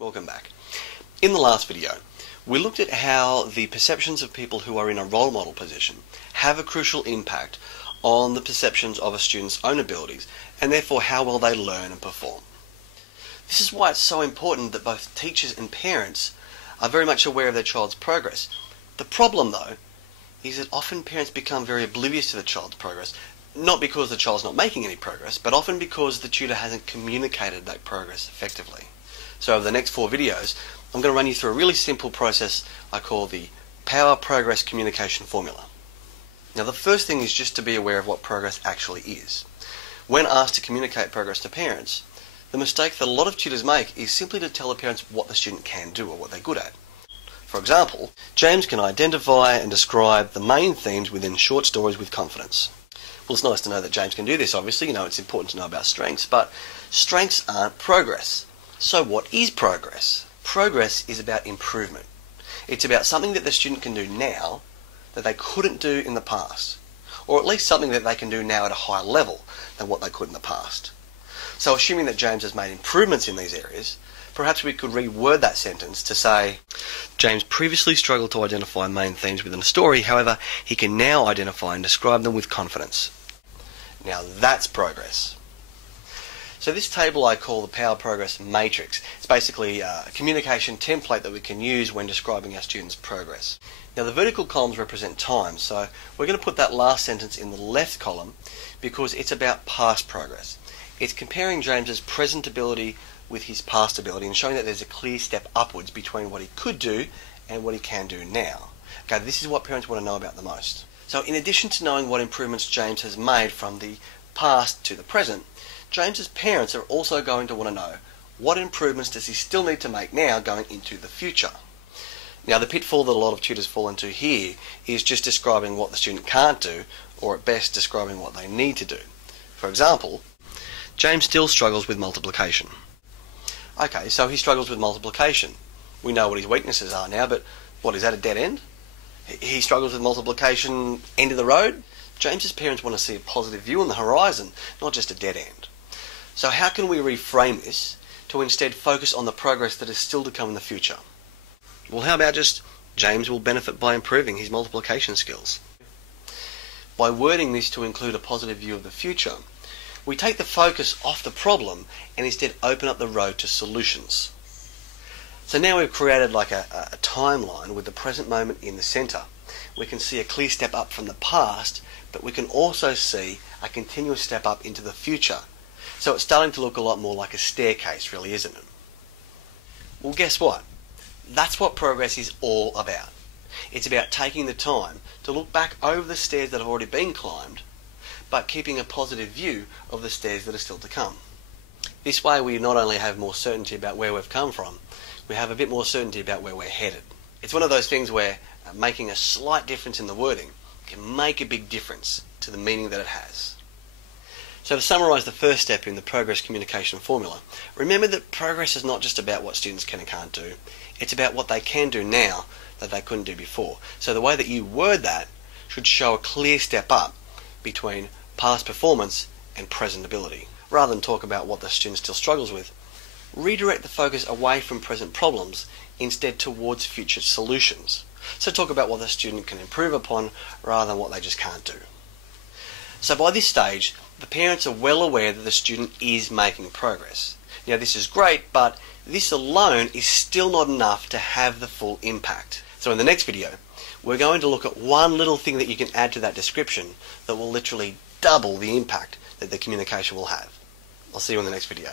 Welcome back. In the last video, we looked at how the perceptions of people who are in a role model position have a crucial impact on the perceptions of a student's own abilities and therefore how well they learn and perform. This is why it's so important that both teachers and parents are very much aware of their child's progress. The problem, though, is that often parents become very oblivious to the child's progress, not because the child's not making any progress, but often because the tutor hasn't communicated that progress effectively. So over the next 4 videos, I'm going to run you through a really simple process I call the Power Progress Communication Formula. Now the first thing is just to be aware of what progress actually is. When asked to communicate progress to parents, the mistake that a lot of tutors make is simply to tell the parents what the student can do or what they're good at. For example, James can identify and describe the main themes within short stories with confidence. Well, it's nice to know that James can do this, obviously. It's important to know about strengths, but strengths aren't progress. So what is progress? Progress is about improvement. It's about something that the student can do now that they couldn't do in the past, or at least something that they can do now at a higher level than what they could in the past. So assuming that James has made improvements in these areas, perhaps we could reword that sentence to say, James previously struggled to identify main themes within a story, however, he can now identify and describe them with confidence. Now that's progress. So this table I call the Power Progress Matrix. It's basically a communication template that we can use when describing our students' progress. Now the vertical columns represent time, so we're going to put that last sentence in the left column because it's about past progress. It's comparing James's present ability with his past ability and showing that there's a clear step upwards between what he could do and what he can do now. Okay, this is what parents want to know about the most. So in addition to knowing what improvements James has made from the past to the present, James's parents are also going to want to know what improvements does he still need to make now going into the future. Now the pitfall that a lot of tutors fall into here is just describing what the student can't do, or at best describing what they need to do. For example, James still struggles with multiplication. Okay, so he struggles with multiplication. We know what his weaknesses are now, but what, is that a dead end? He struggles with multiplication, end of the road? James's parents want to see a positive view on the horizon, not just a dead end. So how can we reframe this to instead focus on the progress that is still to come in the future? Well, how about just James will benefit by improving his multiplication skills? By wording this to include a positive view of the future, we take the focus off the problem and instead open up the road to solutions. So now we've created like a timeline with the present moment in the centre. We can see a clear step up from the past, but we can also see a continuous step up into the future. So it's starting to look a lot more like a staircase, really, isn't it? Well, guess what? That's what progress is all about. It's about taking the time to look back over the stairs that have already been climbed, but keeping a positive view of the stairs that are still to come. This way we not only have more certainty about where we've come from, we have a bit more certainty about where we're headed. It's one of those things where making a slight difference in the wording can make a big difference to the meaning that it has. So to summarise the first step in the Progress Communication Formula, remember that progress is not just about what students can and can't do, it's about what they can do now that they couldn't do before. So the way that you word that should show a clear step up between past performance and present ability. Rather than talk about what the student still struggles with, redirect the focus away from present problems, instead towards future solutions. So talk about what the student can improve upon rather than what they just can't do. So by this stage, the parents are well aware that the student is making progress. Now this is great, but this alone is still not enough to have the full impact. So in the next video, we're going to look at one little thing that you can add to that description that will literally double the impact that the communication will have. I'll see you in the next video.